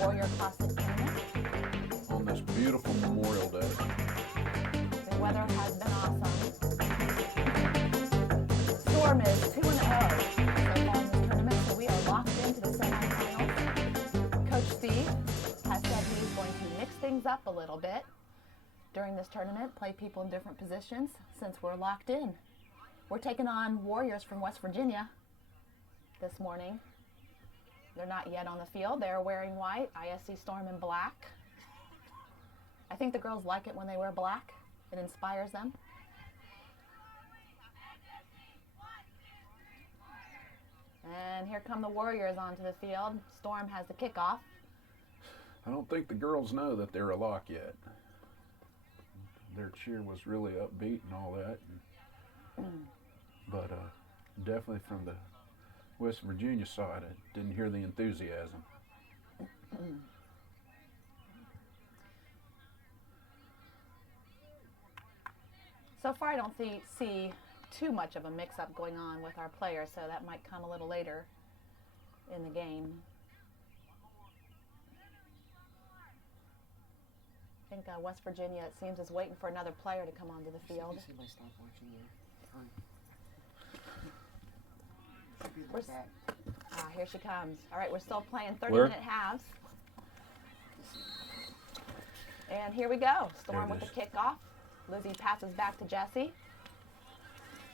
Warrior Classic tournament. On this beautiful Memorial Day. The weather has been awesome. Storm is 2-0 so far in this tournament, so we are locked into the semifinals. Coach Steve has said he's going to mix things up a little bit during this tournament, play people in different positions since we're locked in. We're taking on Warriors from West Virginia this morning. They're not yet on the field. They're wearing white. ISC Storm in black. I think the girls like it when they wear black. It inspires them. And here come the Warriors onto the field. Storm has the kickoff. I don't think the girls know that they're a lock yet. Their cheer was really upbeat and all that. But definitely from the West Virginia side, I didn't hear the enthusiasm. So far, I don't see too much of a mix-up going on with our players, so that might come a little later in the game. I think West Virginia, it seems, is waiting for another player to come onto the field. Here she comes. All right, we're still playing 30-minute halves. And here we go. Storm with the kickoff. Lizzie passes back to Jessie.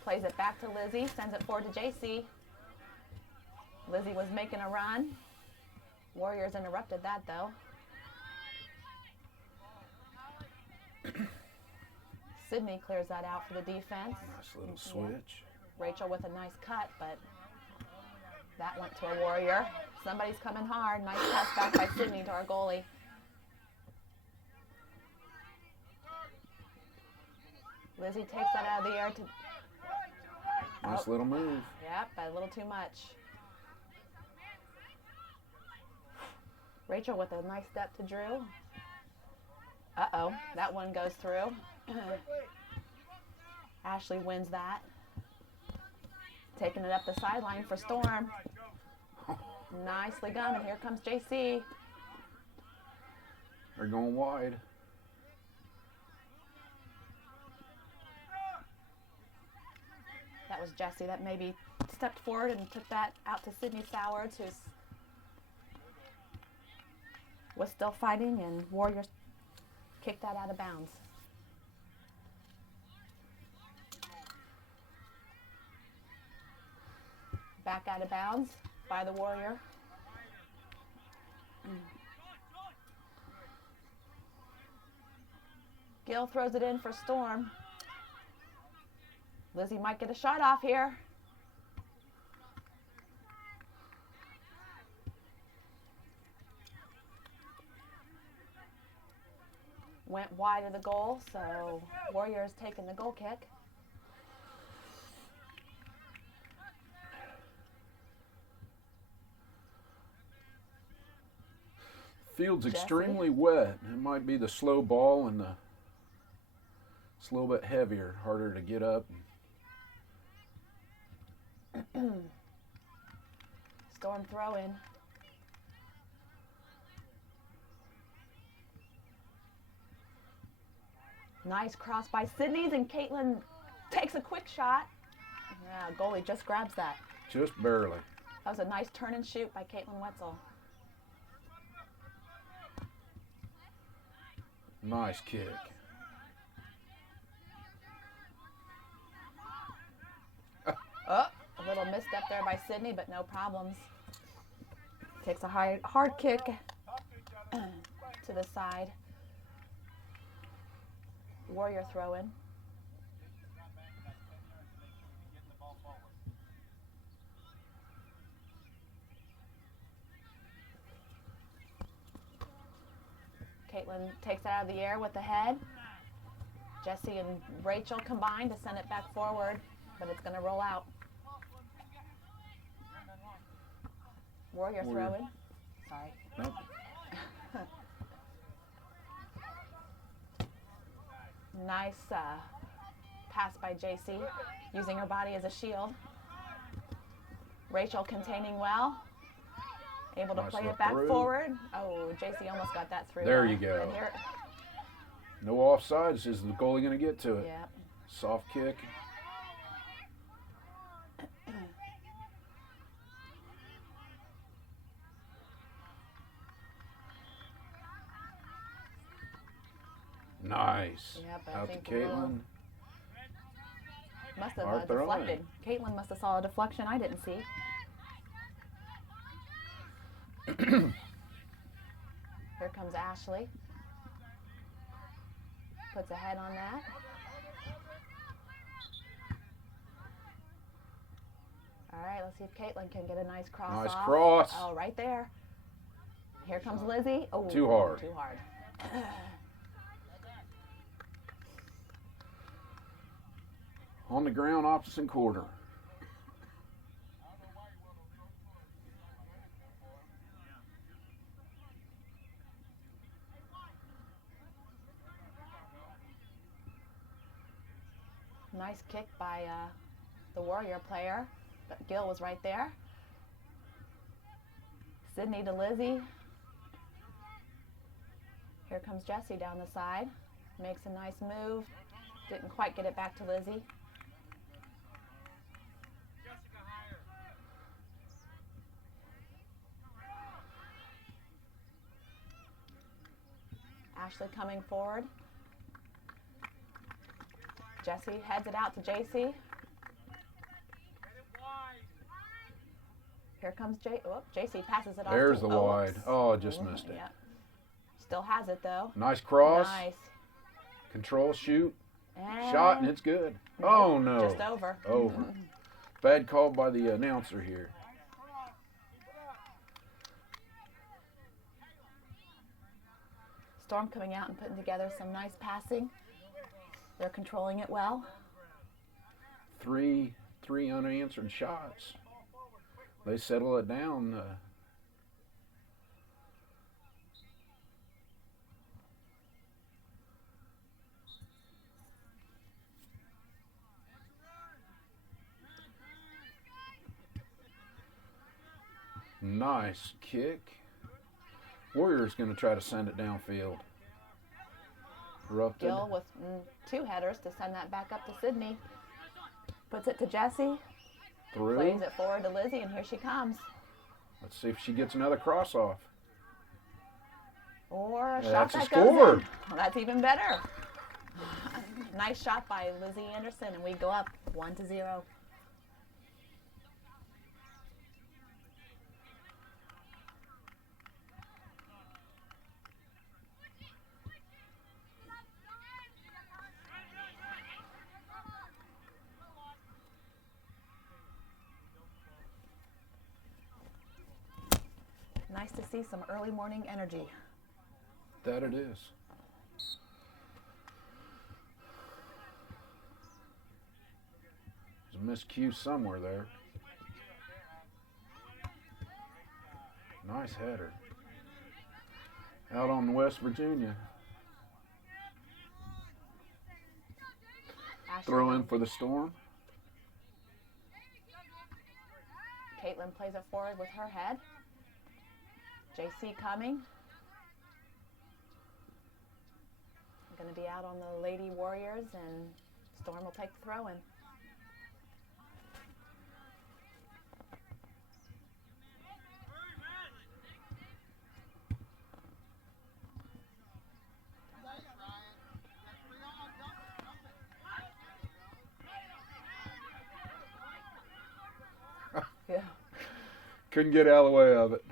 Plays it back to Lizzie. Sends it forward to JC. Lizzie was making a run. Warriors interrupted that, though. Sydney clears that out for the defense. Nice little switch. Rachel with a nice cut, but that went to a Warrior. Somebody's coming hard. Nice pass back by Sydney to our goalie. Lizzie takes that out of the air to... Nice little move. Yep, but a little too much. Rachel with a nice step to Drew. Uh-oh, that one goes through. Ashley wins that. Taking it up the sideline for Storm. Nicely done, and here comes JC. They're going wide. That was Jessie that maybe stepped forward and took that out to Sydney Sowers, who was still fighting, and Warriors kicked that out of bounds. Back out of bounds by the Warrior. Gill throws it in for Storm. Lizzie might get a shot off here. Went wide of the goal, so Warriors taking the goal kick. Field's extremely wet. It might be the slow ball and it's a little bit heavier, harder to get up. Storm throw in. Nice cross by Sydney's, and Caitlin takes a quick shot. Yeah, goalie just grabs that. Just barely. That was a nice turn and shoot by Caitlin Wetzel. Nice kick. Oh, a little misstep there by Sydney, but no problems. Takes a hard kick to the side. Warrior throw in. Caitlin takes it out of the air with the head. Jessie and Rachel combine to send it back forward, but it's going to roll out. Warrior throw in. Sorry. Nope. Nice pass by JC, using her body as a shield. Rachel containing well. Able to Nice play look it back through. forward. Oh, JC almost got that through. There though. you go. And here, No offsides. Is the goalie going to get to it? yeah. Soft kick. Nice. Yep, I Out to think we'll- Caitlin. Must have Hard throwing. deflected. Caitlin must have saw a deflection I didn't see. Here comes Ashley. Puts a head on that. All right, let's see if Caitlin can get a nice cross Nice off. cross. Oh, right there. Here comes Lizzie. Oh, Too hard. Too hard. On the ground, opposite quarter. Nice kick by the Warrior player, but Gil was right there. Sydney to Lizzie. Here comes Jessie down the side. Makes a nice move. Didn't quite get it back to Lizzie. Ashley coming forward. Jessie heads it out to JC. Here comes JC passes it off. There's to the wide. Oh, just Ooh, missed it. yeah. Still has it though. Nice cross. Nice. Control, shoot. And Shot, and it's good. Oh, no. Just over. Over. Bad call by the announcer here. Storm coming out and putting together some nice passing. They're controlling it well. Three unanswered shots. They settle it down. Nice kick. Warrior's going to try to send it downfield. Erupted. Gil with two headers to send that back up to Sydney. Puts it to Jessie. Through. Plays it forward to Lizzie, and here she comes. Let's see if she gets another cross off. Or a Yeah, shot that's a that goes score. in. Well, that's even better. Nice shot by Lizzie Anderson, and we go up 1-0. Nice to see some early morning energy. That it is. There's a miscue somewhere there. Nice header. Out on West Virginia. Ashley Throw in for the Storm. Caitlin plays it forward with her head. JC coming. Going to be out on the Lady Warriors, and Storm will take the throw in. Yeah. Couldn't get out of the way of it.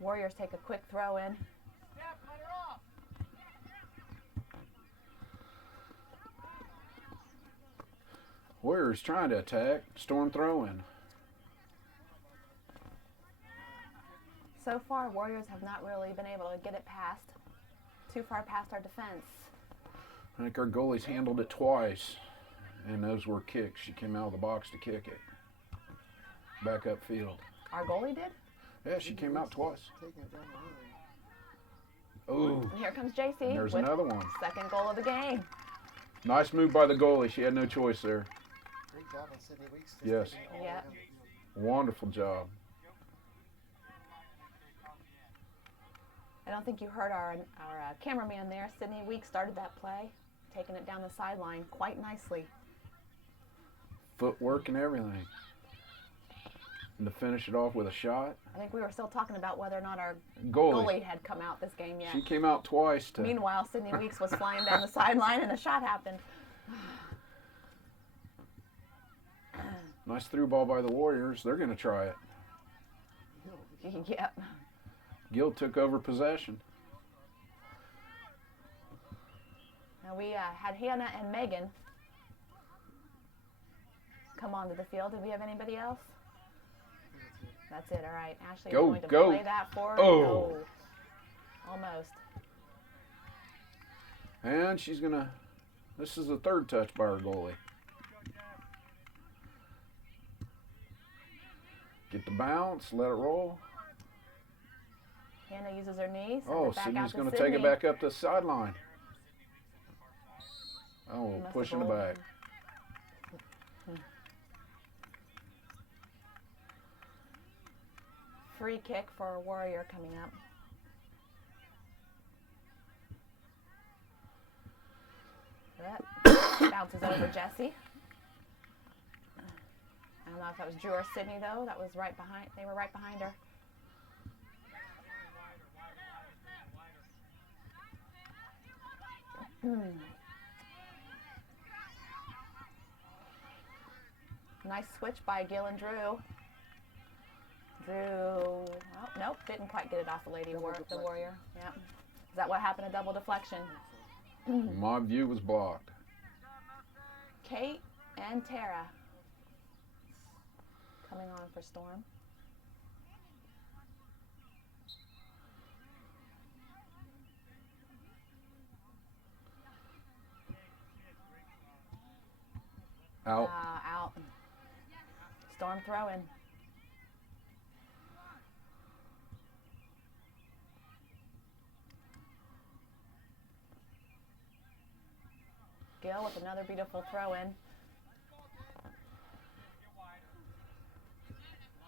Warriors take a quick throw in. Warriors trying to attack. Storm throw in. So far, Warriors have not really been able to get it past, too far past our defense. I think our goalie's handled it twice, and those were kicks. She came out of the box to kick it. Back up field. Our goalie did? Yeah, she came out twice. Oh, And here comes JC there's with another one. second goal of the game. Nice move by the goalie. She had no choice there. Great job on Sydney Weeks. Yes. Yeah. Wonderful job. I don't think you heard our cameraman there. Sydney Weeks started that play, taking it down the sideline quite nicely. Footwork and everything. And to finish it off with a shot. I think we were still talking about whether or not our Goalie. goalie had come out this game yet. She came out twice to. Meanwhile, Sydney Weeks was flying down the sideline and a shot happened. Nice through ball by the Warriors. They're going to try it. Yep. Gill took over possession. Now we had Hannah and Megan come onto the field. Did we have anybody else? That's it. All right. Ashley is going to play that forward. Oh. Almost. And she's going to. This is the third touch by our goalie. Get the bounce. Let it roll. Hannah uses her knees. Oh, Sydney's going to take it back up the sideline. Oh, pushing it back. Free kick for a Warrior coming up. That bounces over Jessie. I don't know if that was Drew or Sydney though. That was right behind. They were right behind her. Nice switch by Gill and Drew. Drew, oh, nope, didn't quite get it off the lady, the Warrior. Yeah. Is that what happened? A double deflection? My view was blocked. Kate and Tara coming on for Storm. Out. Out. Storm throwing. Gill with another beautiful throw in.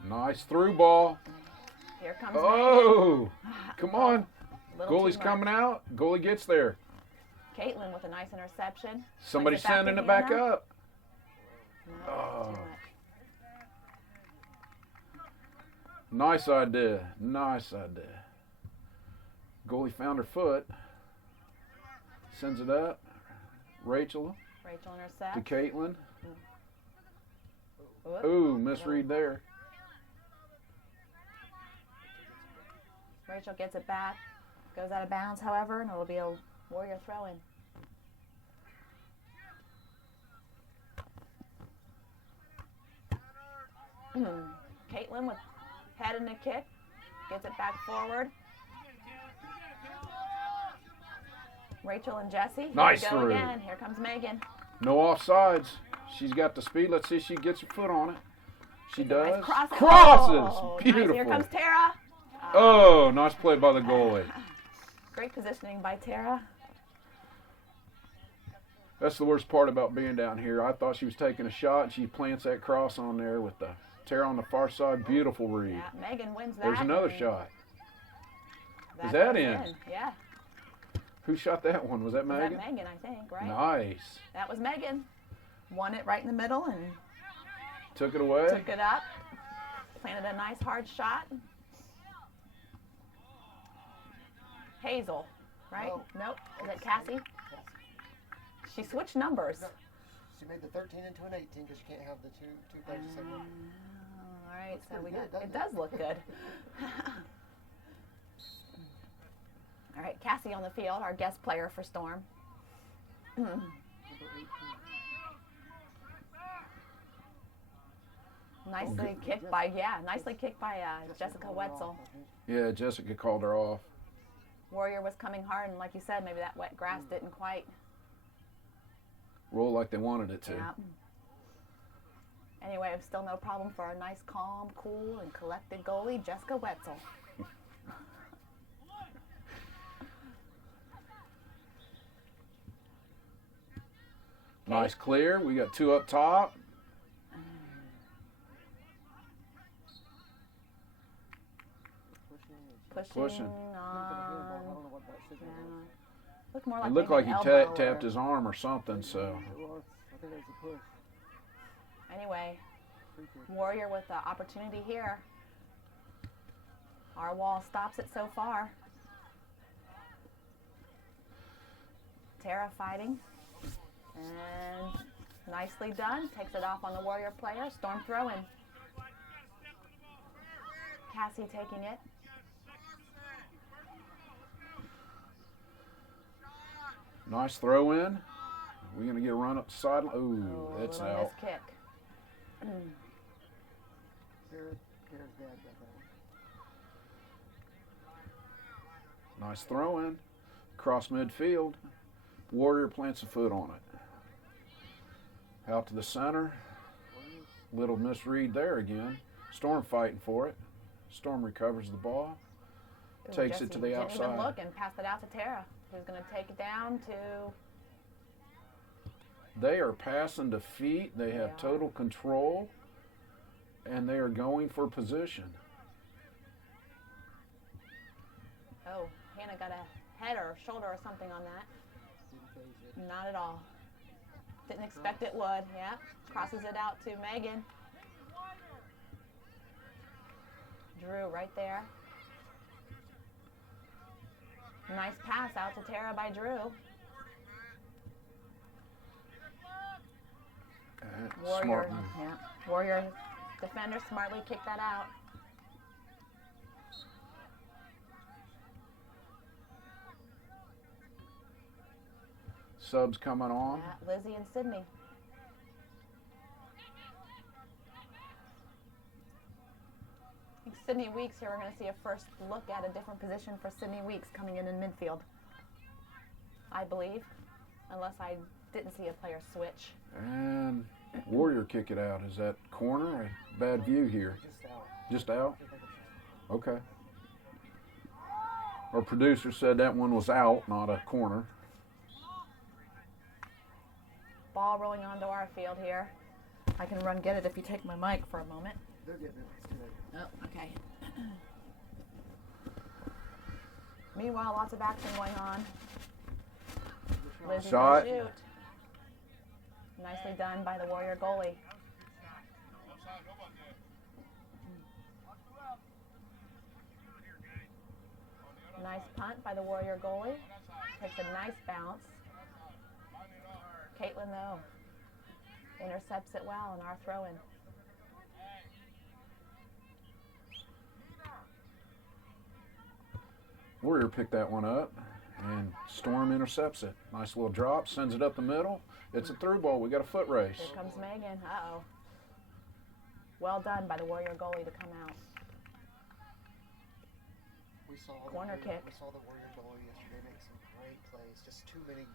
Nice through ball. Here comes Oh, come on. Little Goalie's too coming much. out. Goalie gets there. Caitlin with a nice interception. Somebody Brings it back sending to it back Hannah. up. No, Oh. too much. Nice idea. Nice idea. Goalie found her foot. Sends it up. Rachel Rachel to intercepts. Caitlin. Whoop. Ooh, misread there. Rachel gets it back. Goes out of bounds, however, and it'll be a Warrior throw in. Caitlin with head and a kick. Gets it back forward. Rachel and Jessie. Here Nice we go through. again. Here comes Megan. No offsides. She's got the speed. Let's see if she gets her foot on it. She does. Nice cross. Crosses. Oh, Beautiful. Nice. Here comes Tara. Oh, nice play by the goalie. Great positioning by Tara. That's the worst part about being down here. I thought she was taking a shot, and she plants that cross on there with the tear on the far side. Beautiful read. Yeah, Megan wins that. There's another and shot. Is that goes in? Yeah. Who shot that one? Was that Was Megan? that Megan, I think, right? Nice. That was Megan. Won it right in the middle and Took it away. took it up. Planted a nice hard shot. Hazel, right? No. Nope. Is it Cassie? She switched numbers. She made the 13 into an 18 because you can't have the two players the same number. All right, Looks so we pretty got, good, it doesn't does look good. All right, Cassie on the field, our guest player for Storm. Nicely kicked by Jessica Wetzel. Yeah, Jessica called her off. Warrior was coming hard, and like you said, maybe that wet grass didn't quite. Roll like they wanted it to. Yeah. Anyway, it was still no problem for our nice, calm, cool, and collected goalie, Jessica Wetzel. Nice clear. We got two up top. Pushing. I don't know what that signal was. Looked more like It looked maybe like an he elbow tapped or- his arm or something, so. It was. I think it was a push. Anyway, Free kick. Warrior with the opportunity here. Our wall stops it so far. Tara fighting. And nicely done. Takes it off on the Warrior player. Storm throwing. Cassie taking it. Nice throw in. We're going to get a run up the sideline. Ooh, Oh, that's little out. missed kick. Tara's dad got that one. Nice throw in. Across midfield. Warrior plants a foot on it. Out to the center. Little misread there again. Storm fighting for it. Storm recovers the ball. Ooh, Takes it to the Didn't even outside. look and passed it out to Tara, who's going to take it down to... They are passing to feet. They have are. total control. And they are going for position. Oh, Hannah got a head or shoulder or something on that. Didn't phase it. Not at all. Didn't expect it would. Yeah. Crosses it out to Megan. Drew right there. Nice pass out to Tara by Drew. Warrior, Smart move. yeah. Warrior defender smartly kicked that out. Subs coming on. Yeah, Lizzie and Sydney. I think Sydney Weeks here, we're going to see a first look at a different position for Sydney Weeks coming in midfield. I believe, unless I didn't see a player switch. And Warrior kick it out. Is that corner? A bad view here. Just out. Just out? I think it was. Okay. Our producer said that one was out, not a corner. Ball rolling onto our field here. I can run get it if you take my mic for a moment. They're getting it. It's too late. Oh, okay. Meanwhile, lots of action going on. Lizzie's Shot. gonna shoot. Nicely done by the Warrior goalie. Nice punt by the Warrior goalie. Takes a nice bounce. Caitlin, though, intercepts it well in our throw-in. Warrior picked that one up, and Storm intercepts it. Nice little drop, sends it up the middle. It's a through ball. We got a foot race. Here comes Megan. Uh-oh. Well done by the Warrior goalie to come out. We saw Corner the, kick. We saw the Warrior goalie yesterday make some great plays. Just too many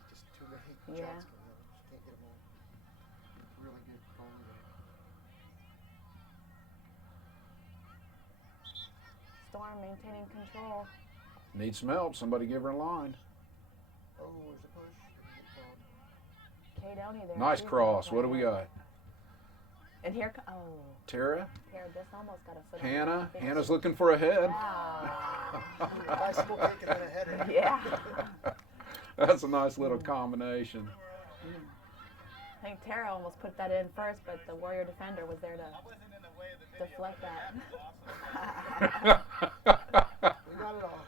Yeah. shots coming out. Just can't get them all. Really good goalie there. Storm maintaining control. Needs some help. Somebody give her a line. Oh, there's a push. Didn't get called. Kay Downey there. Nice She's cross. right What do we there. got? And here, oh, Tara? here, this almost got a foot on Hannah? the Hannah's looking for a head. Wow. Bicycle kick and then a header. Yeah. That's a nice little combination. I think Tara almost put that in first, but the Warrior defender was there to deflect that. We got it all.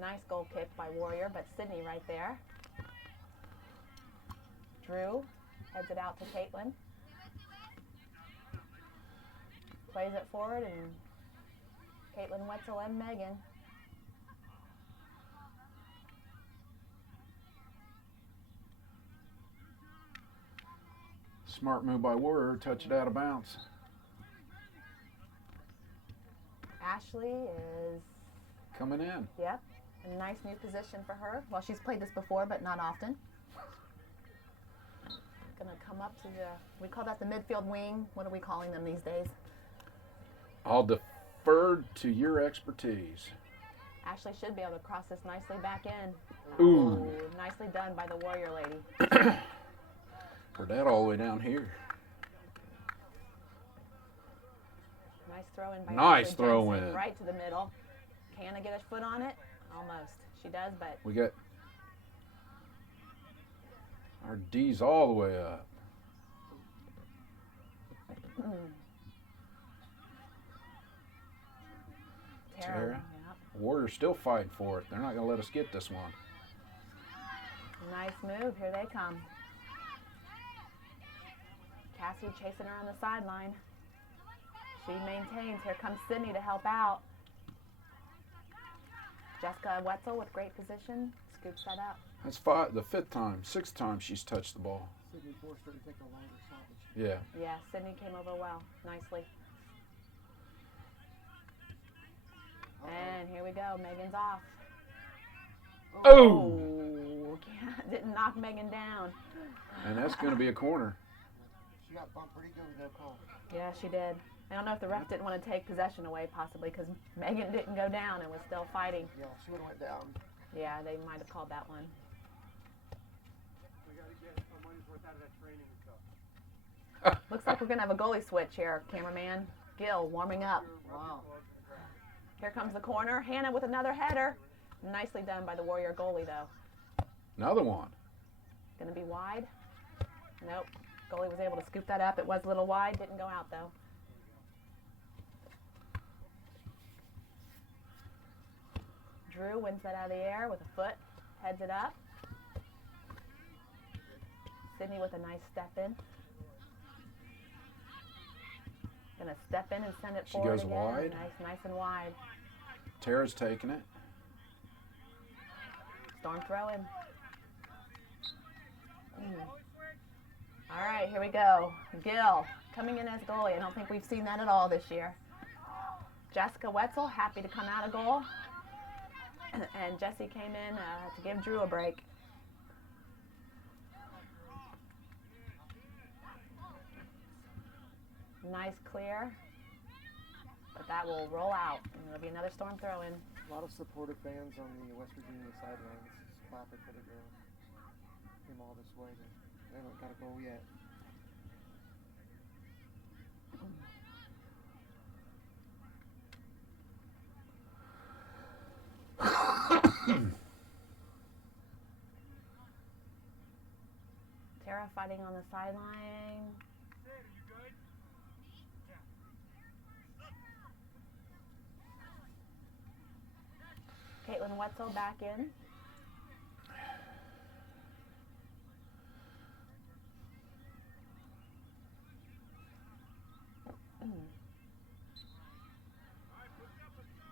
Nice goal kick by Warrior, but Sydney right there. Drew heads it out to Caitlin. Plays it forward, and Caitlin Wetzel and Megan. Smart move by Warrior. Touch it out of bounds. Ashley is, Coming in. yep, a nice new position for her. Well, she's played this before, but not often. Gonna come up to the, we call that the midfield wing. What are we calling them these days? I'll defer to your expertise. Ashley should be able to cross this nicely back in. Ooh. Oh, nicely done by the Warrior lady. Heard that all the way down here. Nice throw in by Nice Ashley throw Jensen, in. right to the middle. Can I get a foot on it? Almost. She does, but We got our D's all the way up. Tara. Yep. Warriors still fighting for it. They're not going to let us get this one. Nice move. Here they come. Cassie chasing her on the sideline. She maintains. Here comes Sydney to help out. Jessica Wetzel with great position. Scoops that up. That's the sixth time she's touched the ball. Sydney forced her to take a longer stoppage. Yeah. Yeah, Sydney came over well. Nicely. And here we go. Megan's off. Oh! Didn't knock Megan down. And that's going to be a corner. She got bumped pretty good with no call. Yeah, she did. I don't know if the ref didn't want to take possession away, possibly, because Megan didn't go down and was still fighting. Yeah, she would have went down. Yeah, they might have called that one. We got to get our money's worth out of that training and stuff. Looks like we're going to have a goalie switch here, cameraman. Gil warming up. Wow. Here comes the corner. Hannah with another header. Nicely done by the Warrior goalie, though. Another one. Going to be wide. Nope. Goalie was able to scoop that up. It was a little wide. Didn't go out, though. Drew wins that out of the air with a foot. Heads it up. Sydney with a nice step in. Gonna step in and send it She forward goes again. wide. Nice and wide. Tara's taking it. Storm throw in. All right, here we go. Gil coming in as goalie. I don't think we've seen that at all this year. Jessica Wetzel happy to come out of goal. And Jessie came in to give Drew a break. Nice clear. But that will roll out. And it'll be another Storm throw in. A lot of supportive fans on the West Virginia sidelines clapping for the girl. Came all this way, but they haven't got a goal yet. Tara fighting on the sideline. Caitlin Wetzel back in.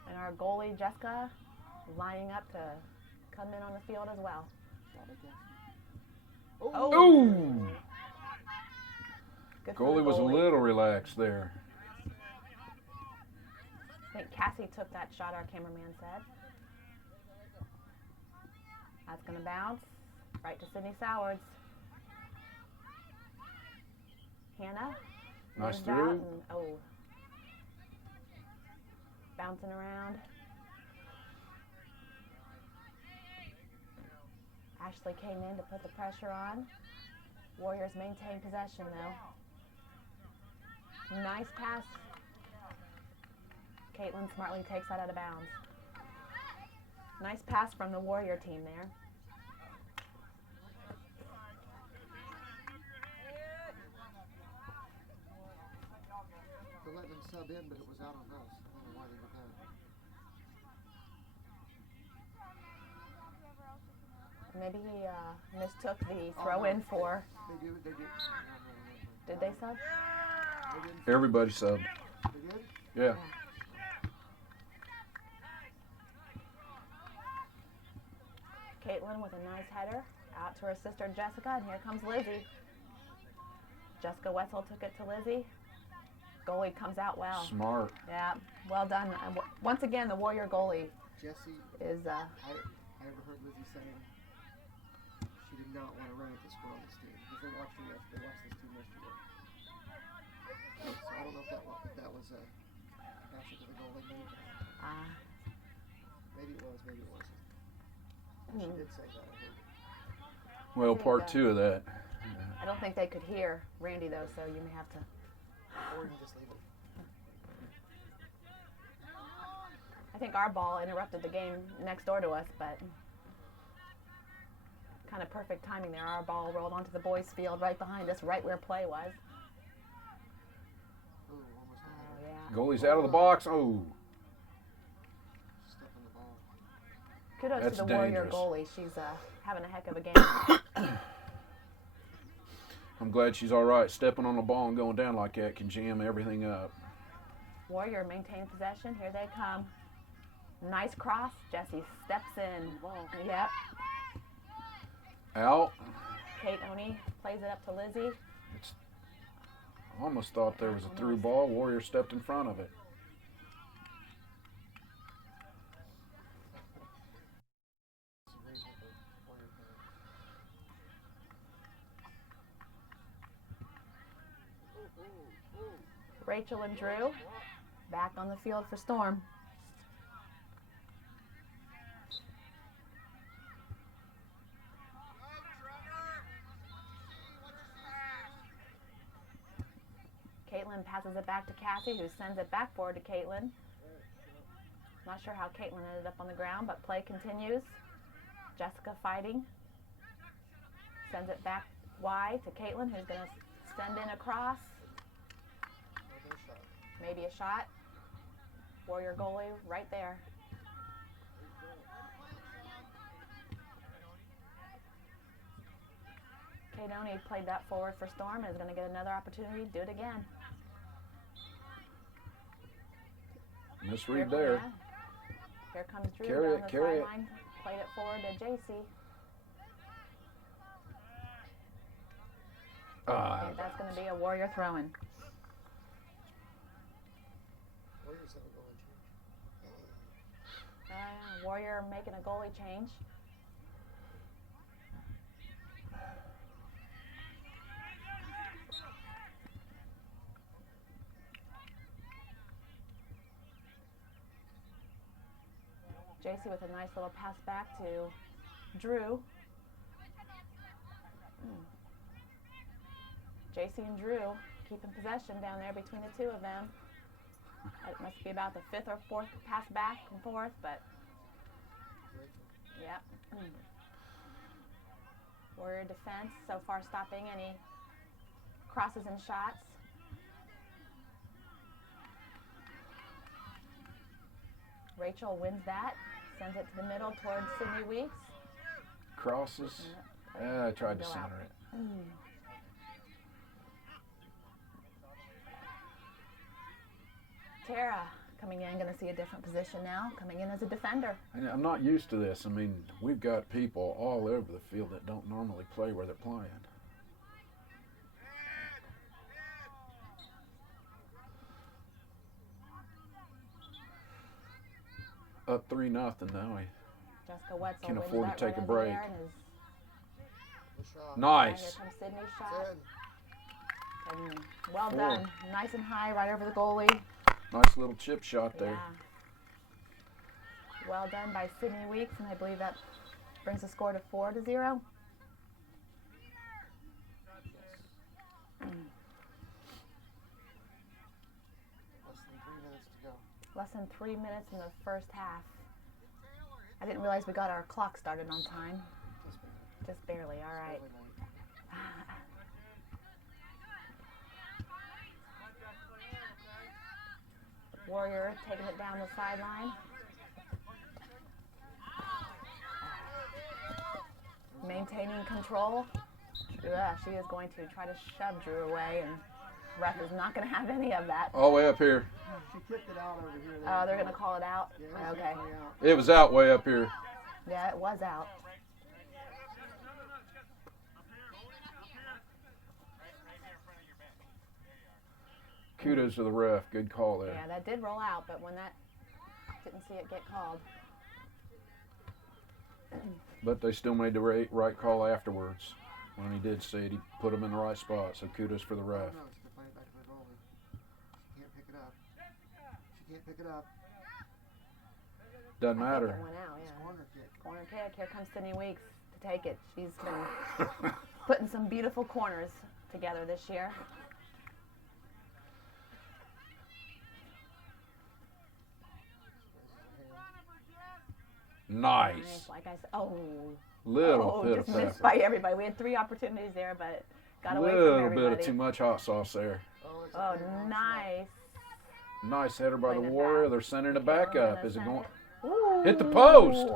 And our goalie, Jessica, lining up to come in on the field as well. Oh! Good for the Goalie was a little relaxed there. I think Cassie took that shot, our cameraman said. That's going to bounce right to Sydney Sowards. Hannah. Nice moves through. out and, bouncing around. Ashley came in to put the pressure on. Warriors maintain possession, though. Nice pass. Caitlin smartly takes that out of bounds. Nice pass from the Warrior team there. They're letting them sub in, but it was out on us. I don't know why they did that. Maybe he mistook the throw in for. They did. Did they sub? They didn't. Everybody subbed. They did? Yeah. Caitlin with a nice header out to her sister Jessica, and here comes Lizzie. Jessica Wetzel took it to Lizzie. Goalie comes out well. Smart. Yeah, well done. Once again, the Warrior goalie Jessie, is. I overheard Lizzie saying she did not want to run with this girl on this team because they watched her yesterday. They watched this team yesterday. So I don't know if that was a passion to the goalie. Maybe it was. Maybe it wasn't. She did say that. I heard. Well, part two of that. I don't think they could hear Randy though, so you may have to. Or you can just leave it. I think our ball interrupted the game next door to us, but kind of perfect timing there. Our ball rolled onto the boys' field right behind us, right where play was. Ooh, almost Oh, had it. yeah. Goalie's out of the box. Oh, Step on the ball. Kudos That's to the Warrior dangerous. goalie. She's having a heck of a game. I'm glad she's all right. Stepping on the ball and going down like that can jam everything up. Warrior maintain possession. Here they come. Nice cross. Jesse steps in. Yep. Out. Kate Oni plays it up to Lizzie. I almost thought there was a through ball. Warrior stepped in front of it. It's amazing the Warrior fan. Rachel and Drew back on the field for Storm. Caitlin passes it back to Cassie, who sends it back forward to Caitlin. Not sure how Caitlin ended up on the ground, but play continues. Jessica fighting. Sends it back wide to Caitlin, who's going to send in a cross. Another shot. Maybe a shot. Warrior goalie right there. Kate Oni played that forward for Storm and is going to get another opportunity to do it again. Misread there. Yeah. Here comes Drew Carry down it, the carry it. sideline. Played it forward to JC. Ah, That's going to be a Warrior throw-in. Warriors have a goal change. Warrior making a goalie change. JC with a nice little pass back to Drew. JC and Drew keeping possession down there between the two of them. It must be about the fifth or fourth pass back and forth, but yep. Warrior defense so far stopping any crosses and shots. Rachel wins that, sends it to the middle towards Sydney Weeks. crosses. I tried to Go center out. it. Tara coming in, going to see a different position now, coming in as a defender. And I'm not used to this. I mean, we've got people all over the field that don't normally play where they're playing. Up 3-0 now. Jessica Wetzel Can wins afford to that take right a under break. there and is- The shot. and Nice. here comes Sydney's shot. Good. And well Four. done. Nice and high right over the goalie. Nice little chip shot there. Yeah. Well done by Sydney Weeks, and I believe that brings the score to 4-0. Less than 3 minutes to go. Less than 3 minutes in the first half. I didn't realize we got our clock started on time. Just barely. Just barely, all right. Really late. Warrior taking it down the sideline. Maintaining control. Yeah, she is going to try to shove Drew away, and ref is not going to have any of that. All the way up here. She kicked it out over here. Oh, they're going to call it out? Yeah, it was Okay. definitely out. It was out way up here. Yeah, it was out. Kudos to the ref. Good call there. Yeah, that did roll out, but when that didn't see it get called. But they still made the right call afterwards. When he did see it, he put him in the right spot. So kudos for the ref. Oh, no, she could play it back to the goalie. She can't pick it up. She can't pick it up. Doesn't I think matter. it went out, It's yeah. corner kick. Corner kick. Here comes Sydney Weeks to take it. She's been putting some beautiful corners together this year. Nice. Like I said, oh, Little bit of just missed pepper. by everybody. We had 3 opportunities there, but got away from Little everybody. bit of too much hot sauce there. Oh, it's a Oh, big long shot. nice. Nice header by the Played it Warrior. back. They're sending it back We're up. gonna Is it send going? Ooh. Hit the post.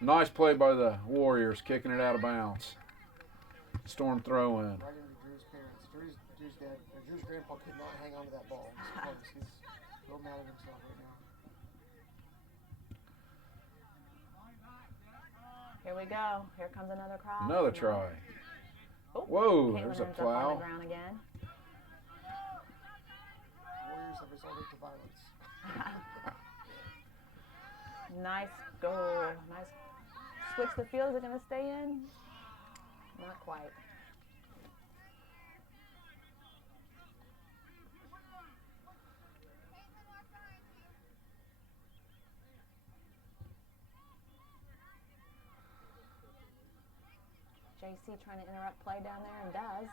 Nice play by the Warriors, kicking it out of bounds. Storm throw in. Right into Drew's parents. Drew's dad, or Drew's grandpa could not hang on to that ball. He's close. He's real mad at himself right now. Here we go. Here comes another cross. Another No. try. Oh, Whoa, Caitlin there's a ends up on the plow. ground again. Warriors have resorted to violence. Nice goal. Nice. Switch the field. Is it going to stay in? Not quite. JC trying to interrupt play down there and does.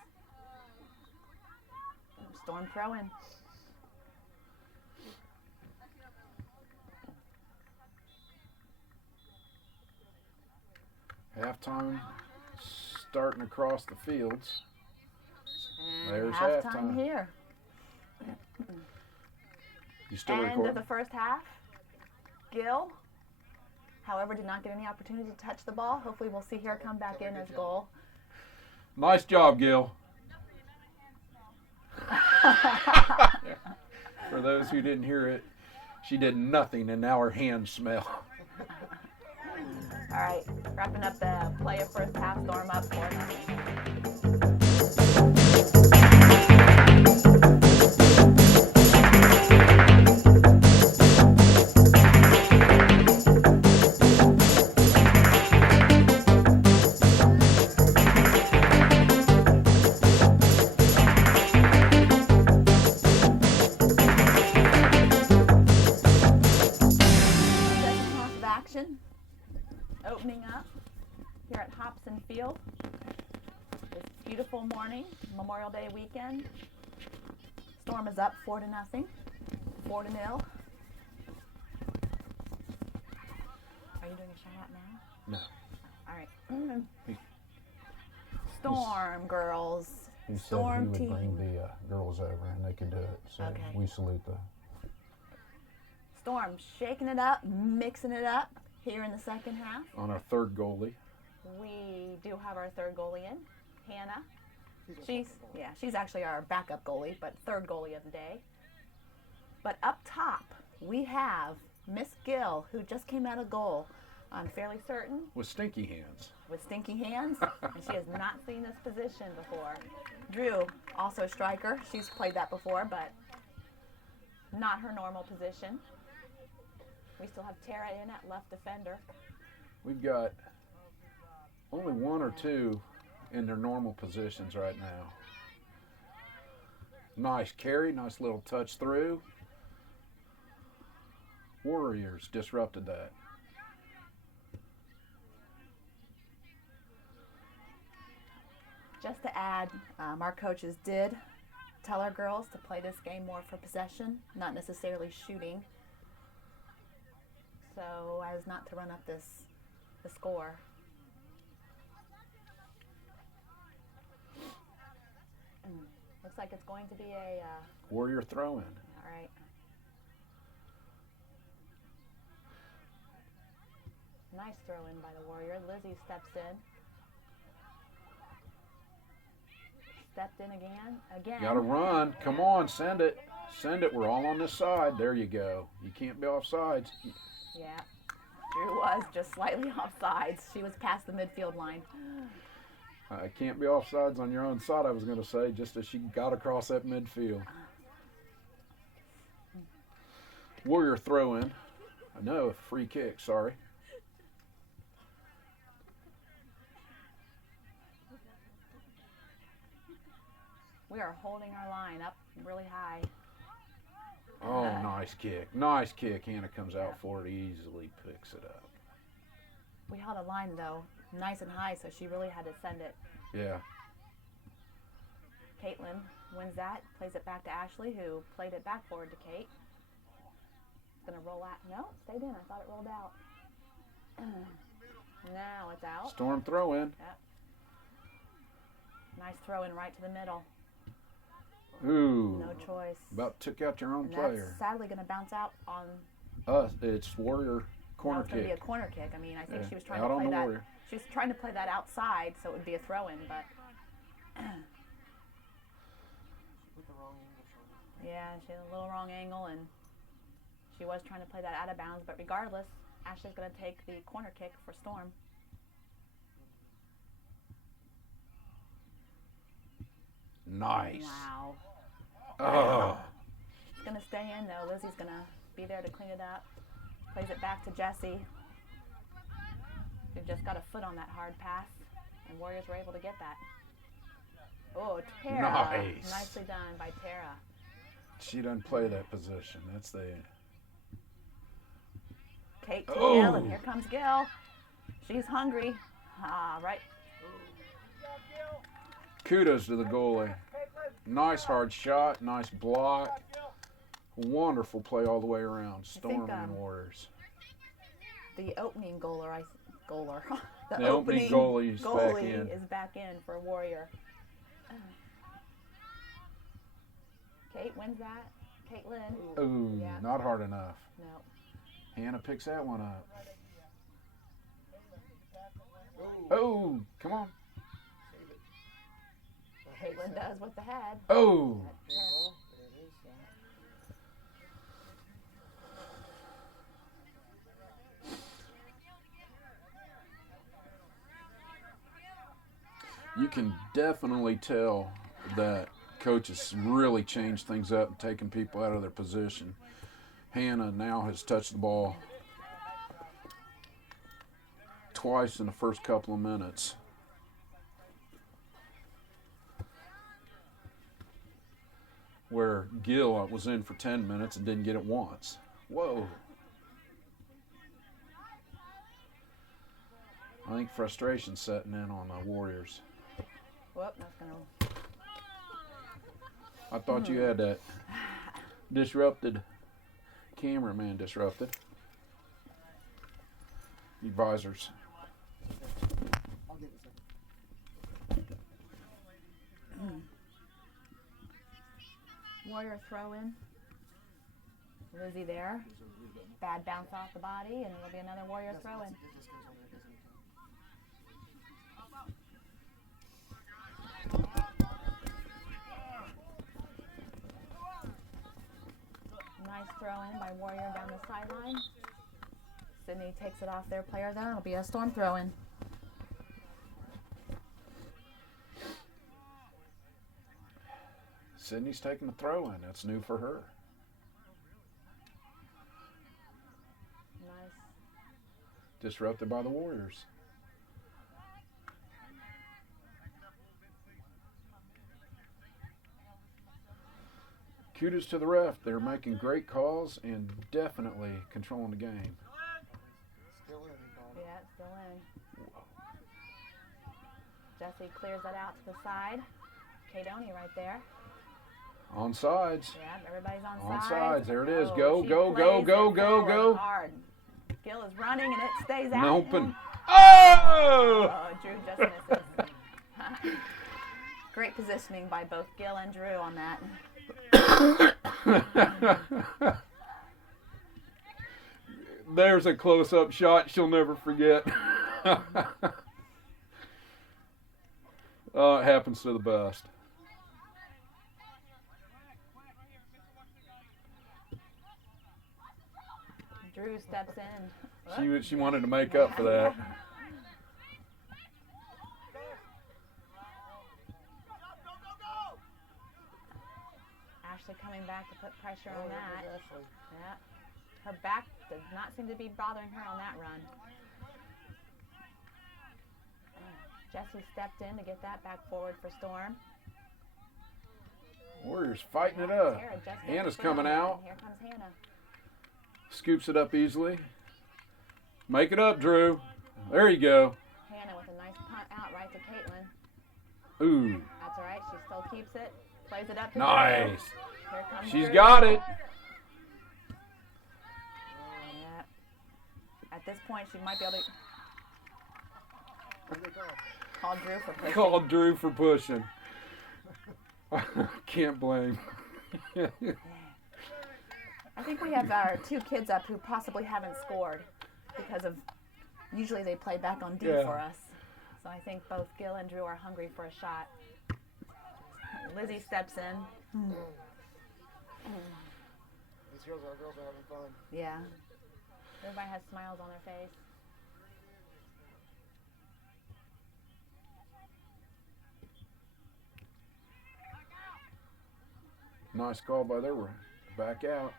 Storm throw-in. Halftime starting across the fields. And There's halftime halftime. here. You still End recording? of the first half. Gill, however, did not get any opportunity to touch the ball. Hopefully we'll see her come back in as goal. Nice job, Gil. For those who didn't hear it, she did nothing and now her hands smell. All right, wrapping up the play of first half. Storm up 4-0. Second half of action. Opening up here at Hobson Field this beautiful morning, Memorial Day weekend. Storm is up 4-0, 4-0. Are you doing a shout out now? No. All right. Storm girls. He said Storm he team. would bring the girls over and they could do it. So Okay. we salute the Storm shaking it up, mixing it up here in the second half. On our third goalie. We do have our third goalie in, Hannah. He's a She's actually our backup goalie, but third goalie of the day. But up top, we have Miss Gill, who just came out of goal. I'm fairly certain With stinky hands. with stinky hands, and she has not seen this position before. Drew, also striker. She's played that before, but not her normal position. We still have Tara in at left defender. We've got only 1 or 2 in their normal positions right now. Nice carry, nice little touch through. Warriors disrupted that. Just to add, our coaches did tell our girls to play this game more for possession, not necessarily shooting, so as not to run up the score. Looks like it's going to be a Warrior throw in. all right. Nice throw in by the Warrior. Lizzie steps in. Stepped in again. Gotta run. Come on, send it. Send it. We're all on this side. There you go. You can't be offsides. Yeah. Drew was just slightly offsides. She was past the midfield line. Can't be offsides on your own side, I was going to say, just as she got across that midfield. Warrior throw in. No, free kick, sorry. We are holding our line up really high. Oh, nice kick. Nice kick. Hannah comes out for it, easily picks it up. We held a line though, nice and high, so she really had to send it. Yeah. Caitlin wins that, plays it back to Ashley, who played it back forward to Kate. It's gonna roll out. No, it stayed in. I thought it rolled out. Now it's out. Storm throw in. Yep. Nice throw in right to the middle. Ooh. No choice. About took out your own And player. that's sadly going to bounce out on. It's Warrior corner It's going to be a kick. corner kick. I mean, I think Yeah, she was trying out to on play the that. Warrior. She was trying to play that outside, so it would be a throw in. But With the wrong English on it. yeah, she had a little wrong angle, and she was trying to play that out of bounds. But regardless, Ashley's going to take the corner kick for Storm. Nice. Wow. Oh. It's going to stay in though. Lizzie's going to be there to clean it up. Plays it back to Jessie. Who just got a foot on that hard pass, and Warriors were able to get that. Oh, Tara. Nice. Nicely done by Tara. She doesn't play that position. That's the. Kate to Oh. Gil, and here comes Gil. She's hungry. Ah, right. Kudos to the goalie. Nice hard shot. Nice block. Wonderful play all the way around. Storm and Warriors. The opening goaler, The opening goalie is back in. is back in for Warrior. Kate wins that. Caitlin. Ooh, Yeah. not hard enough. No. Hannah picks that one up. Oh, Oh, come on. save it. Caitlin does with the head. Oh. Handball. There it is. You can definitely tell that coach has really changed things up and taken people out of their position. Hannah now has touched the ball twice in the first couple of minutes. Where Gil was in for 10 minutes and didn't get it once. Whoa. I think frustration's setting in on the Warriors. Whoop, that's gonna. I thought you had that disrupted cameraman disrupted. You visors. I'll give it a second. Warrior throw in. Lizzie there. Bad bounce off the body, and it'll be another Warrior throw in. It just goes on there, doesn't it? Nice throw in by Warrior down the sideline. Sydney takes it off their player there. It'll be a Storm throw in. Sydney's taking the throw in. That's new for her. Nice. Disrupted by the Warriors. Kudos to the ref. They're making great calls and definitely controlling the game. Still in, he called it. Yeah, it's still in. Jessie clears that out to the side. Kadoni right there. On sides. Yeah, everybody's on On sides. sides. There it is. Oh, Go, she go, plays go, it go, go, forward go. hard. Gil is running and it stays out. Nope. And- Oh! Oh, Drew just misses. Great positioning by both Gil and Drew on that. There's a close-up shot she'll never forget. Oh, it happens to the best. Drew steps in. She wanted to make up for that. Ashley coming back to put pressure on Oh, there that. goes Ashley. Yeah. Her back does not seem to be bothering her on that run. Jessie stepped in to get that back forward for Storm. Warriors fighting it up. Tara just gets Hannah's the coming field, out. and here comes Hannah. Scoops it up easily. Make it up, Drew. There you go. Hannah with a nice punt out right to Caitlin. Ooh, That's all right. She still keeps it. Plays it up to nice. Drew. Here comes She's Drew. got it. Yeah. At At this point, she might be able to What do they call? call Drew for pushing. Called Drew for pushing. Can't blame. I think we have our 2 kids up who possibly haven't scored because of usually they play back on D Yeah. for us. So I think both Gil and Drew are hungry for a shot. Lizzie steps in. These girls are having fun. Yeah. Everybody has smiles on their face. Nice call by their back out.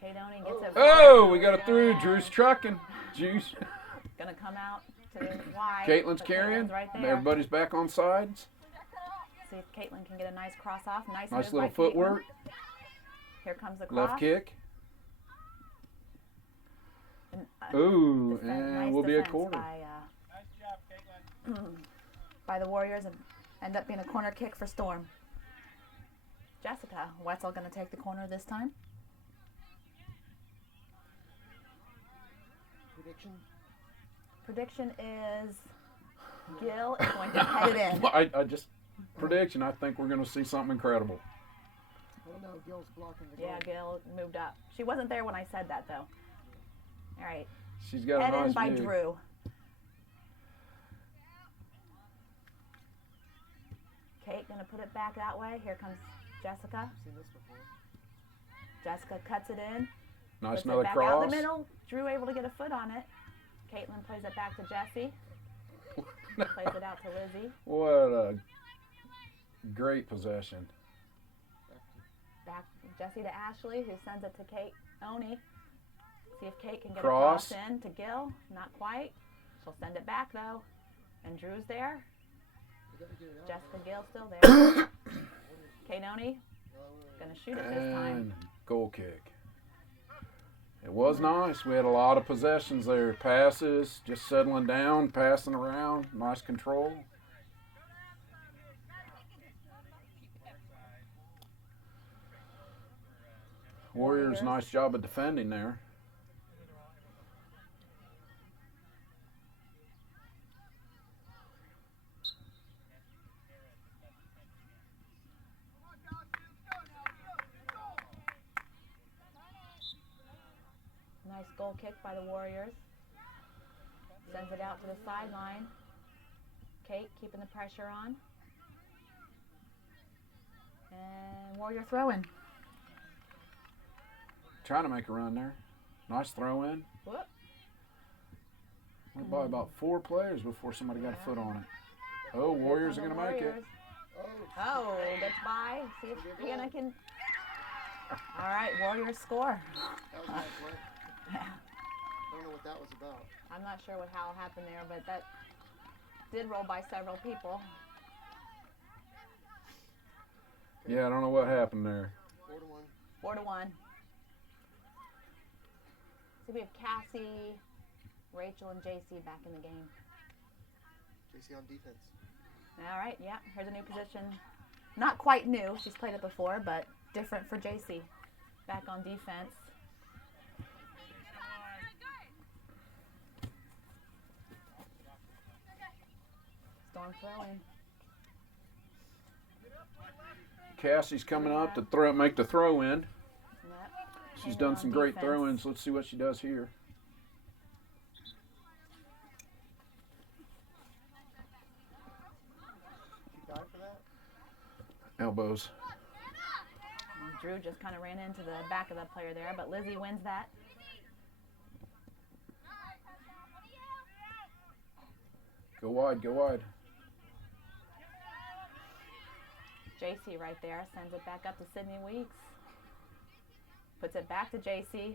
Kate Oney gets it. Oh, we got it through. Drew's trucking. Juice. Gonna come out to the wide. Caitlin's but carrying. Caitlin's right there. Everybody's back on sides. See if Caitlin can get a nice cross off. Nice Nice move little by Caitlin. footwork. Here comes the cross. Left kick. And, Ooh, defense- and nice we'll be a defense quarter. Nice job, Caitlin. By the Warriors and end up being a corner kick for Storm. Jessica Wetzel going to take the corner this time. Prediction is Gil is going to head it in. I just prediction. I think we're going to see something incredible. Oh no, Gil's blocking the Yeah, Gil moved up. She wasn't there when I said that though. All right, She's got head a nice in by view. Drew. Kate going to put it back that way. Here comes Jessica. I've seen this before. Jessica cuts it in. Nice Puts another it back cross. out the middle. Drew able to get a foot on it. Caitlin plays it back to Jessie. Plays it out to Lizzie. What a great possession. Back Jessie to Ashley, who sends it to Kate Oney. See if Kate can get Cross. a cross in to Gil. Not quite. She'll send it back though. And Drew's there. You gotta get it out. Jessica Gil still there. Kate Oney gonna shoot it this time. And goal kick. It was nice. We had a lot of possessions there. Passes, just settling down, passing around. Nice control. Warriors, nice job of defending there. Nice goal kick by the Warriors. Sends it out to the sideline. Kate keeping the pressure on. And Warrior throw-in. Trying to make a run there. Nice throw in. Whoop. Went by about 4 players before somebody got a foot on it. Oh, Warriors are going to make it. Warriors. Oh, gets by. See if Hannah can. All right, Warriors score. That was a nice play. I don't know what that was about. I'm not sure how it happened there, but that did roll by several people. Yeah, I don't know what happened there. 4-1. 4-1. So we have Cassie, Rachel, and JC back in the game. JC on defense. All right, yeah, here's a new position. Not quite new, she's played it before, but different for JC. Back on defense. Storm throwing. Cassie's coming up to make the throw in. Yep. She's Hanging done on some great defense. throw-ins. Let's see what she does here. She died for that? Elbows. Drew just kind of ran into the back of the player there, but Lizzie wins that. Go wide, go wide. JC right there sends it back up to Sydney Weeks. Puts it back to JC.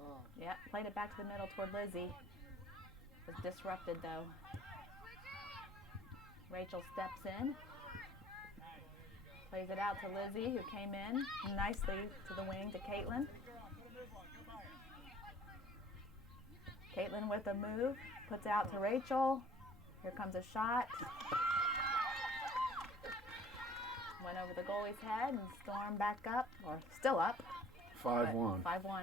Oh, Yep, played it back to the middle toward Lizzie. Was disrupted though. Rachel steps in. Plays it out to Lizzie, who came in nicely to the wing to Caitlin. Caitlin with a move. Puts out to Rachel. Here comes a shot. Went over the goalie's head and Storm back up, or still up. 5-1. 5-1.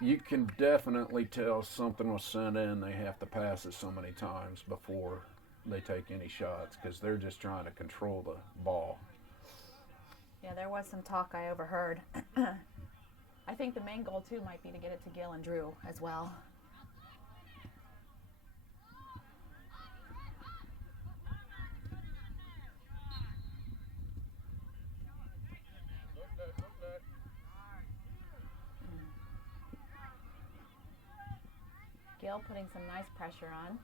You can definitely tell something was sent in. They have to pass it so many times before they take any shots because they're just trying to control the ball. Yeah, there was some talk I overheard. I think the main goal, too, might be to get it to Gil and Drew as well. Gil putting some nice pressure on.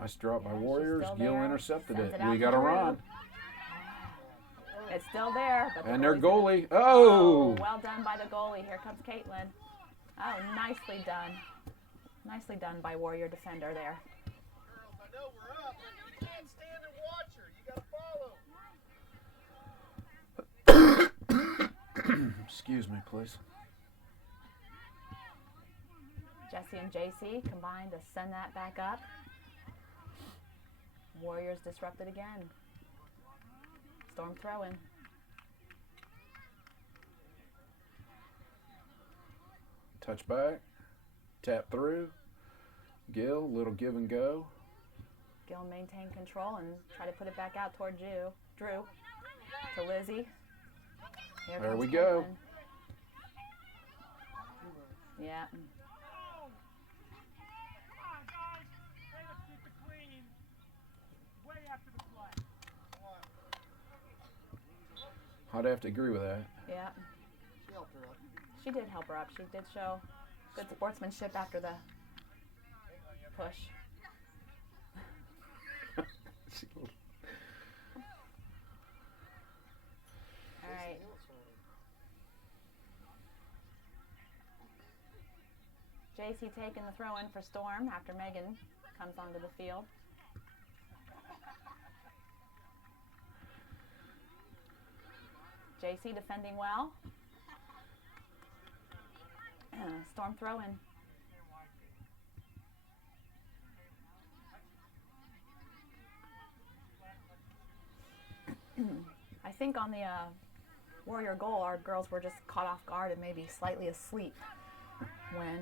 Nice drop by Yeah, she's Warriors. still Gil there. intercepted Sends it. it out We to got a Drew. run. It's still there. But the And their goalie's- goalie. Oh, Oh! well done by the goalie. Here comes Caitlin. Oh, nicely done. Nicely done by Warrior defender there. Girls, I know we're up, but you can't stand and watch her. You gotta follow. Excuse me, please. Jesse and JC combined to send that back up. Warriors disrupted again. Storm throwing. Touch back. Tap through. Gil, little give and go. Gil maintain control and try to put it back out toward Drew. To Lizzie. Here There comes we go. Caitlin. Yeah. Come on, guys. Hey, let's keep it clean. Way after the play. I'd have to agree with that. Yeah. She helped her up. She did help her up. She did show good sportsmanship after the push. All right. JC taking the throw in for Storm after Megan comes onto the field. JC defending well. Storm throw in. I think on the Warrior goal, our girls were just caught off guard and maybe slightly asleep when.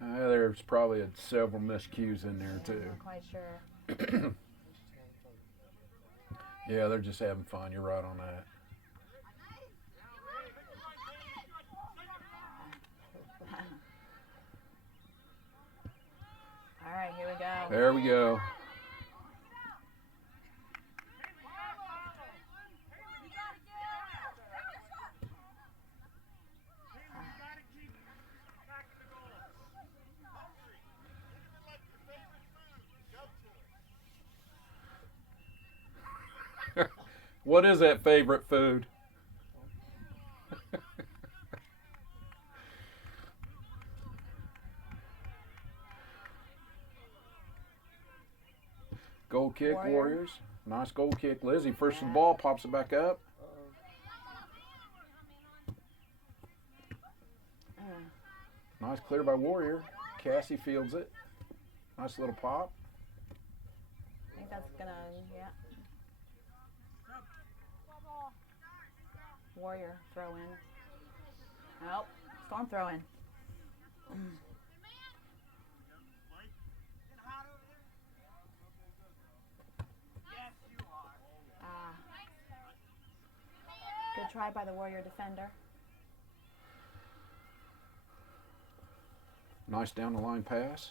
There's probably several miscues in there, I'm too. not quite sure. Yeah, they're just having fun. You're right on that. All right, here we go. There we go. What is that favorite food? Goal kick, Warrior. Warriors. Nice goal kick. Lizzie, first to the ball, pops it back up. Nice clear by Warrior. Cassie fields it. Nice little pop. I think that's gonna, yeah. Warrior throw in. Nope. Storm throw in. Good try by the Warrior defender. Nice down the line pass.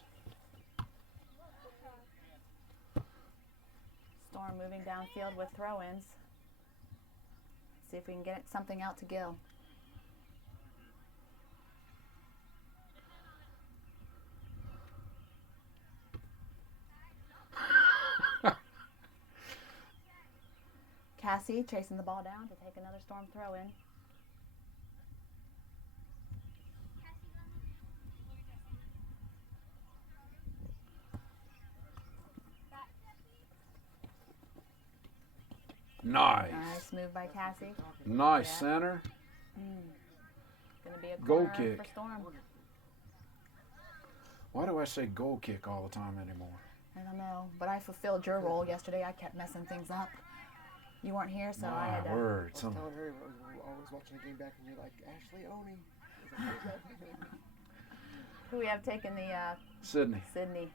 Storm moving downfield with throw-ins. See if we can get something out to Gil. Cassie chasing the ball down to take another Storm throw-in. Nice. Nice move by Cassie. Nice Yeah. center. Gonna be a Goal corner kick. for Storm. Why do I say goal kick all the time anymore? I don't know, but I fulfilled your role yesterday. I kept messing things up. You weren't here, so I had My to. word. I was telling her, I was watching the game back, and you're like, Ashley Oni. I was like, "Who's that?" Who we have taken the Sydney. Sydney.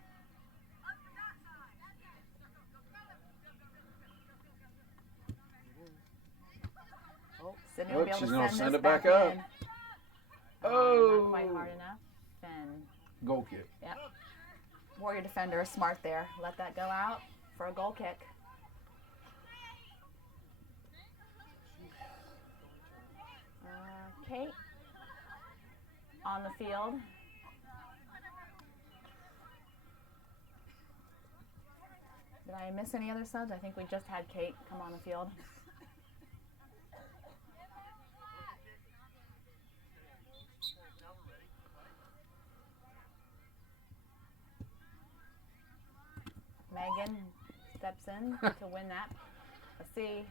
Oh, Sydney will Look, be able she's to gonna send send this it back in. up. Oh. Not quite hard enough. And Goal kick. yep. Warrior defender is smart there. Let that go out for a goal kick. Kate on the field. Did I miss any other subs? I think we just had Kate come on the field. Megan steps in to win that. Let's see.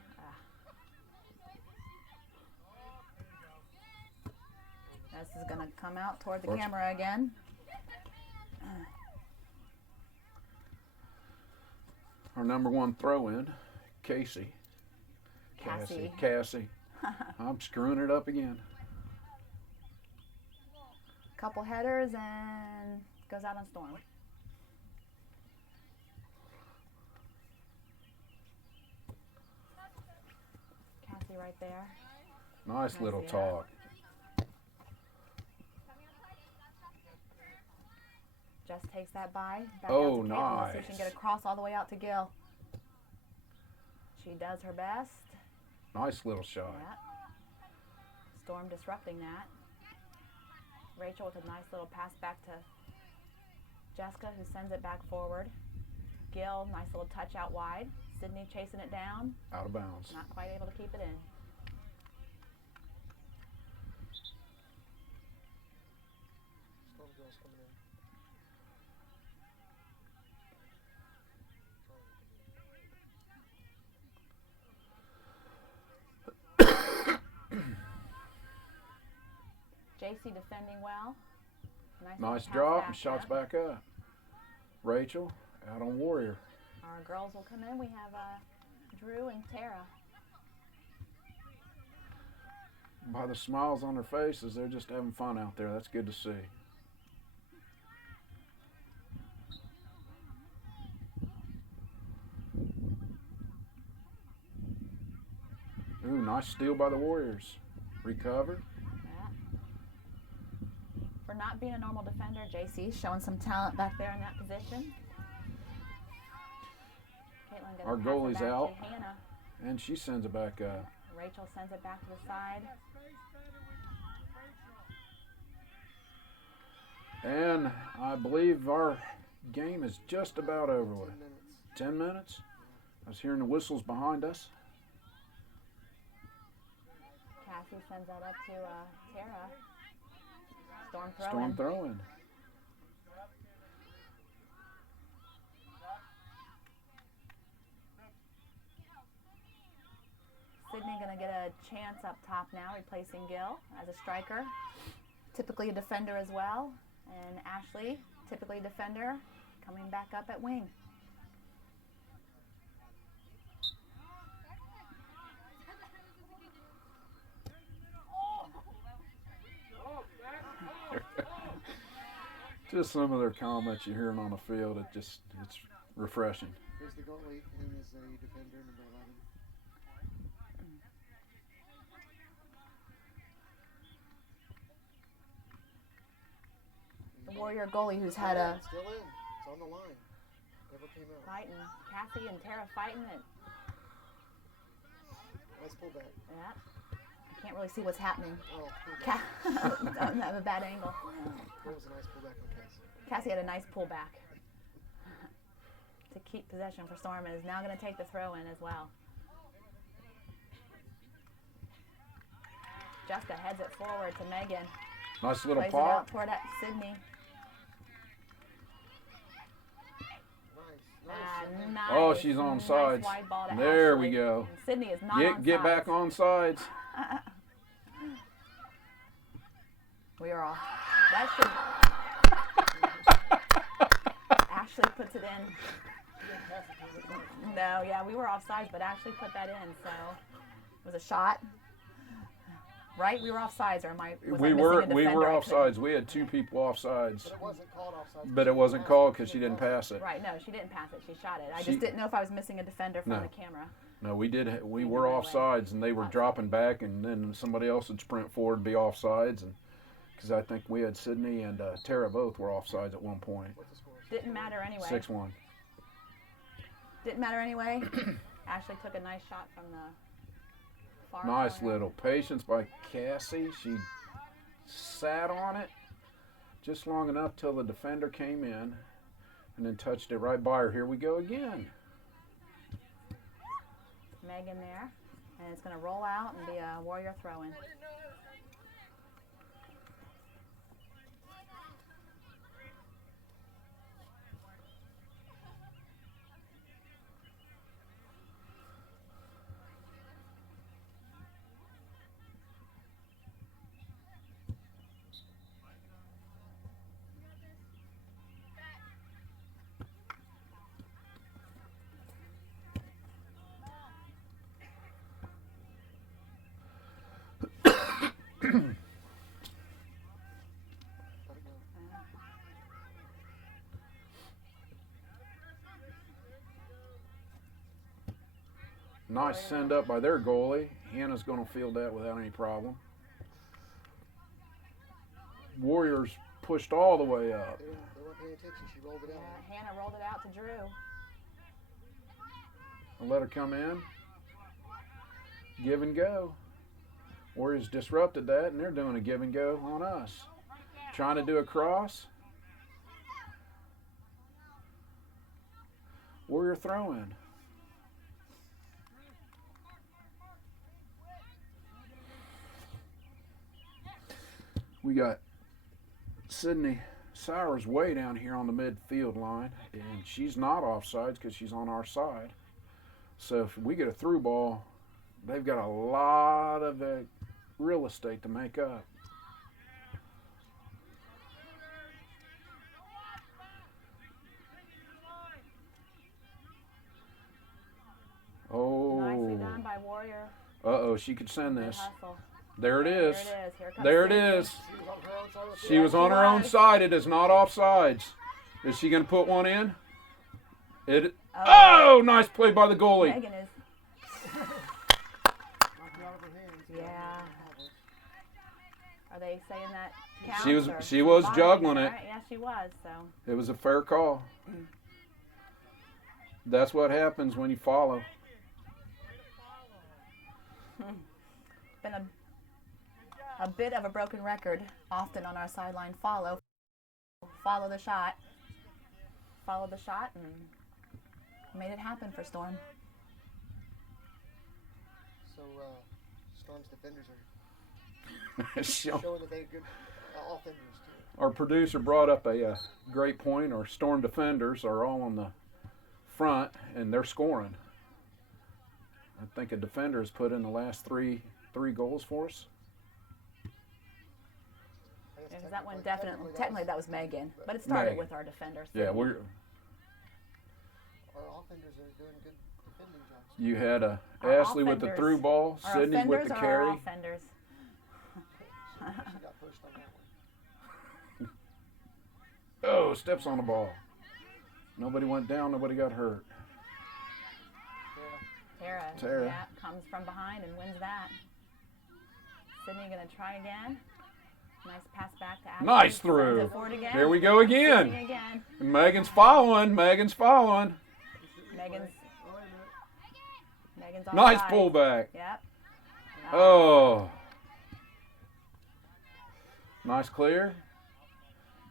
This is going to come out toward the camera again. Our number one throw-in, Cassie. Cassie. I'm screwing it up again. Couple headers and goes out on Storm. Cassie right there. Nice little yeah. talk. Just takes that by. Back Oh, out to Kate. Let's see if she nice. can get across all the way out to Gil. She does her best. Nice little shot. Yeah. Storm disrupting that. Rachel with a nice little pass back to Jessica, who sends it back forward. Gil, nice little touch out wide. Sydney chasing it down. Out of bounds. Not quite able to keep it in. Storm girls coming in. JC defending well. Nice little drop pass and shots back. back up. Rachel out on Warrior. Our girls will come in. We have Drew and Tara. By the smiles on their faces, they're just having fun out there. That's good to see. Ooh, nice steal by the Warriors. Recovered. Yeah. For not being a normal defender, JC showing some talent back there in that position. Caitlin gonna Our pass it goalie's back out. to Hannah. And she sends it back up. Rachel sends it back to the side. And I believe our game is just about over with. 10 minutes. 10 minutes? I was hearing the whistles behind us. Cassie sends that up to Tara. Storm throwing. Storm throwing. Sydney going to get a chance up top now, replacing Gil as a striker. Typically a defender as well. And Ashley, typically a defender, coming back up at wing. Just some of their comments you're hearing on the field, it's refreshing. Here's the goalie, and is a defender, number 11. The Warrior goalie who's had a Still in. It's on the line. Never came out. fighting. Cassie and Tara fighting it. Nice pullback. Yeah. I can't really see what's happening. Oh, pullback. Doesn't have a bad angle. That was a nice pullback on Cassie. Cassie had a nice pullback to keep possession for Storm and is now going to take the throw in as well. Jessica heads it forward to Megan. Nice little Plays it pop. out toward Sydney. Nice. Nice. Oh, she's on Nice sides. wide ball to There Ashley. we go. And Sydney is not on Get sides. back on sides. We are all. That should. Ashley puts it in. No, yeah, we were offsides, but Ashley put that in, so it was a shot. Right? We were offsides, or We were offsides. We had 2 people offsides. But it wasn't called offside. But it wasn't called because she didn't pass it. Right, no, she didn't pass it. She shot it. I just didn't know if I was missing a defender from No. the camera. No, we did. We Either were way. offsides, and they were Offside. dropping back, and then somebody else would sprint forward and be offsides, and because I think we had Sydney and Tara both were offsides at one point. What's the score? Didn't matter anyway. 6-1. Didn't matter anyway. Ashley took a nice shot from the far Nice corner. little patience by Cassie. She sat on it just long enough till the defender came in, and then touched it right by her. Here we go again. Megan there, and it's going to roll out and be a Warrior throw-in. Let it go. Nice send up by their goalie. Hannah's going to field that without any problem. Warriors pushed all the way up. They weren't paying attention. She rolled it out. Yeah, Hannah rolled it out to Drew. And let her come in. Give and go. Warriors disrupted that, and they're doing a give and go on us. Trying to do a cross. Warrior throw-in. We got Sydney Sowers way down here on the midfield line, and she's not offsides because she's on our side. So if we get a through ball, they've got a lot of real estate to make up. Oh. Nicely done by Warrior. Uh-oh, she could send Good this. hustle. There it is. There it is. Here comes There it Sydney. is. She was on her own side. She was on her own side. It is not offsides. Is she going to put one in? It. Oh. Oh, nice play by the goalie. Megan is. Knocked it out of her hands. Yeah. Are they saying that counts? She was- or she was fine? juggling it. Right, yeah, she was. So It was a fair call. That's what happens when you follow. been a bit of a broken record. Often on our sideline, follow the shot, and made it happen for Storm. So, Storm's defenders are Show- showing that they're good offenders, too. Our producer brought up a great point. Our Storm defenders are all on the front, and they're scoring. I think a defender has put in the last three goals for us. I guess Because that one technically technically that was Megan, but it started Megan. with our defenders. Yeah, our offenders are doing good defending jobs. you had Our Ashley with the offenders. through ball, Our Sydney with offenders the are carry. our offenders. She got pushed on that one. Oh, steps on the ball. Nobody went down, nobody got hurt. Yeah. Tara. Yeah, comes from behind and wins that. Sydney gonna try again. Nice pass back to Ashley. Nice Sends through. it forward again. Here we go again. Sydney again. And Megan's following. Megan's Oh, wait a minute. Megan's Nice offside. pullback. Yep. Oh. Nice clear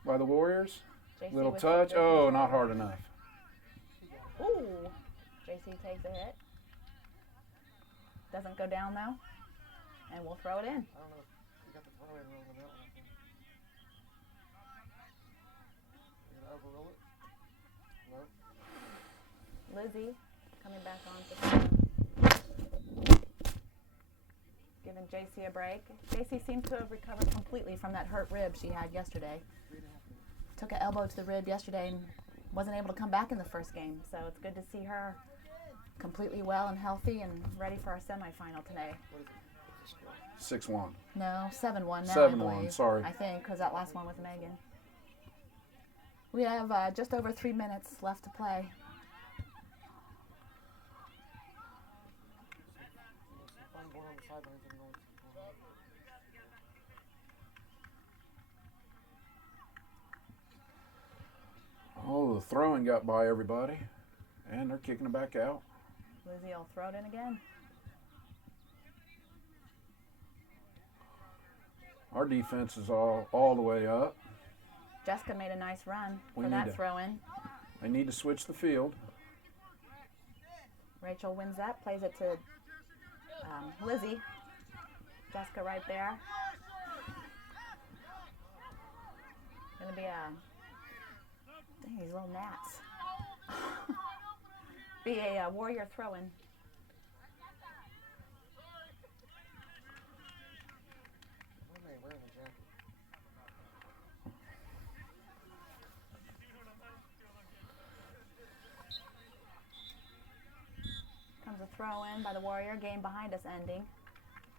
by the Warriors. JC Little with touch. the Oh, control. not hard enough. Ooh. JC takes a hit. Doesn't go down though. And we'll throw it in. I don't know if you got the throw in wrong on that one. You gonna overrule it? No. Lizzie coming back on to giving JC a break. JC seems to have recovered completely from that hurt rib she had yesterday. 3.5 minutes. Took an elbow to the rib yesterday and wasn't able to come back in the first game. So it's good to see her completely well and healthy and ready for our semifinal today. What is it? What's the score? 6-1. No, 7-1 now, 7-1, I believe. sorry. I think, because that last one was Megan. We have just over 3 minutes left to play. Some fun going on the sidelines and going. Oh, the throwing got by everybody, and they're kicking it back out. Lizzie will throw it in again. Our defense is all the way up. Jessica made a nice run We for need that to- throw in. They need to switch the field. Rachel wins that, plays it to Lizzie. Jessica right there. Gonna be dang, these little gnats. Be a Warrior throw-in. Why am I wearing a jacket? Comes a throw-in by the Warrior. Game behind us ending.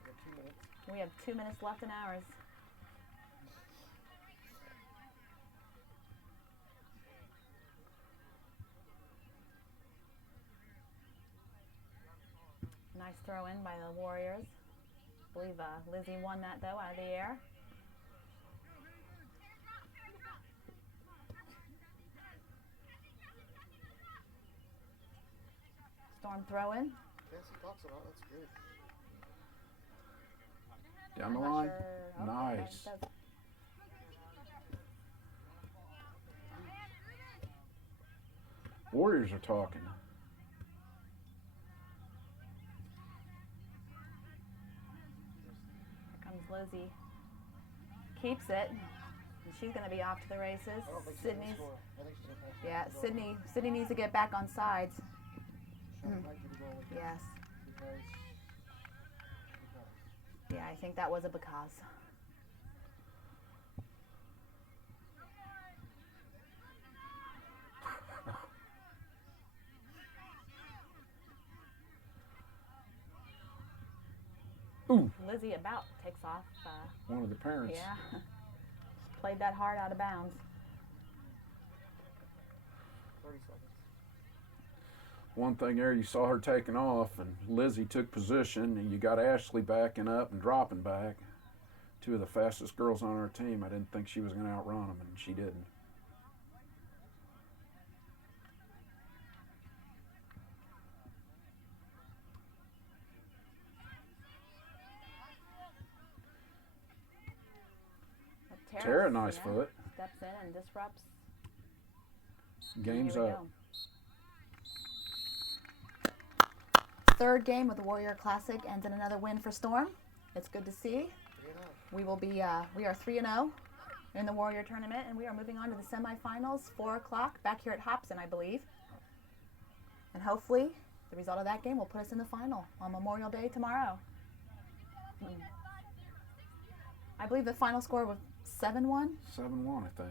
We have 2 minutes. We have 2 minutes left in ours. Nice throw in by the Warriors. I believe Lizzie won that though out of the air. Storm throw in. Fancy talks about that's good. Down the I'm not line. sure. Okay, Nice. that does- Warriors are talking. Here comes Lizzie. Keeps it. And she's going to be off to the races. I don't think she's gonna Sydney's. score. I think she's gonna pass. Yeah, Go. Sydney needs to get back on sides. Sean, I'd like you to go with this Yes. because Yeah, I think that was a because. Ooh, Lizzie about takes off. one of the parents. Yeah. Played that hard out of bounds. 30 seconds. One thing there, you saw her taking off, and Lizzie took position, and you got Ashley backing up and dropping back. Two of the fastest girls on our team. I didn't think she was going to outrun them, and she didn't. But Tara, nice foot. Steps in and disrupts. Game's Here we up. go. Third game with the Warrior Classic ends in another win for Storm. It's good to see. 3-0. We are 3-0 in the Warrior tournament, and we are moving on to the semifinals, 4 o'clock, back here at Hobson, I believe. And hopefully, the result of that game will put us in the final on Memorial Day tomorrow. I believe the final score was 7-1. 7-1, I think.